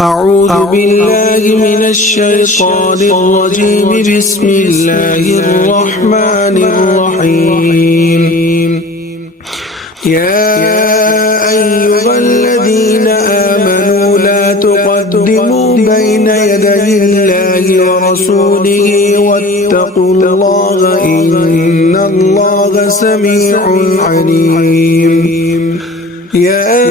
أعوذ بالله من الشيطان الرجيم. بسم الله الرحمن الرحيم. يا أيها الذين آمنوا لا تقدموا بين يدي الله ورسوله واتقوا الله إن الله سميع عليم. يا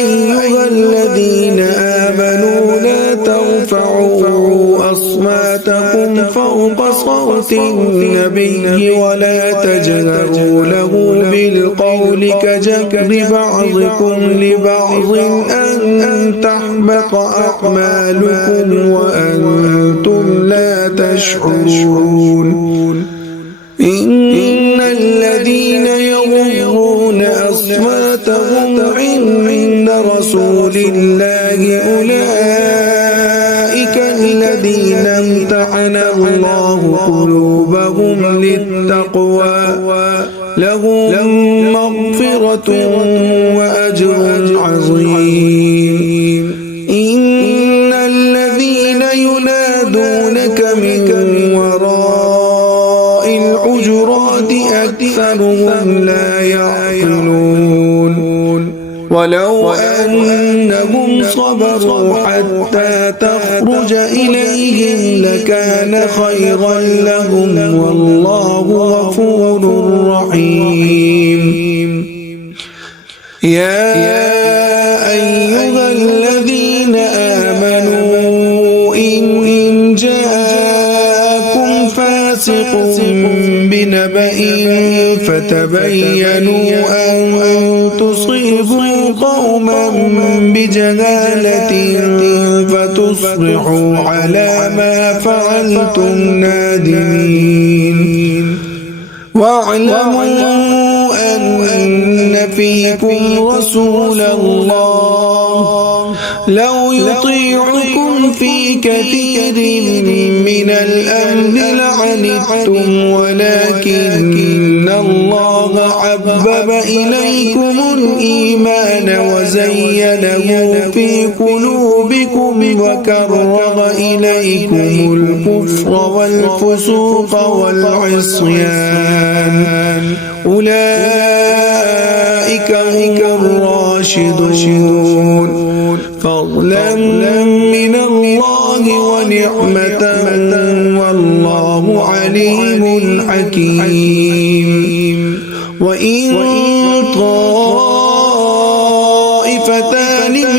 أيها الذين آمنوا لا ترفعوا أصواتكم فوق صوت النبي ولا تجهروا له بالقول كجهر بعضكم لبعض أن تحبط أعمالكم وأنتم لا تشعرون. إن الذين يغضون أصواتهم عند رسول الله أولئك الذين امتحن الله قلوبهم للتقوى لهم مغفرة وأجر عظيم. إن الذين ينادونك من وراء الحجرات أكثرهم لا يعقلون. ولو أنهم صبروا حتى تخرج إليهم لكان خيرا لهم والله غفور رحيم. يا أيها الذين آمنوا إن جاءكم فاسق بنبأ فتبينوا أن تصيبوا قوما بجهالة فتصبحوا على ما فعلتم نادمين. واعلموا أن فيكم رسول الله لو يطيعكم في كثير من الأمر لعنتم ولكن الله حبب إليكم الإيمان وزينه في قلوبكم وكره إليكم الكفر والفسوق والعصيان أولئك هم الراشدون فضلا من الله ونعمة والله عليم حكيم. وإن طائفتان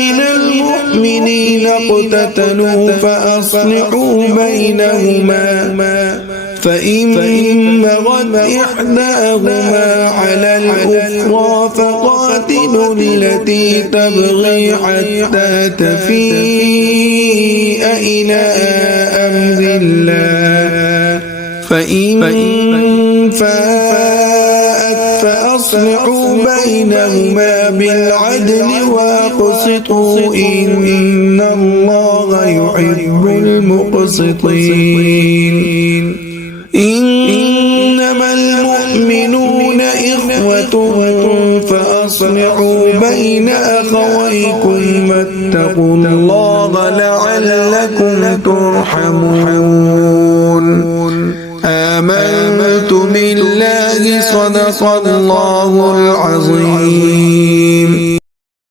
من المؤمنين اقتتلوا فأصلحوا بينهما فإن بغت إحداهما على الأخرى فقاتلوا التي تبغي حتى تفيء إلى أمر الله فإن فاءت فأصلحوا بينهما بالعدل واقسطوا إن الله يحب المقسطين. إنما المؤمنون إخوة فأصلحوا بين أخويكم واتقوا الله لعلكم ترحمون. آمنت بالله صدق الله العظيم.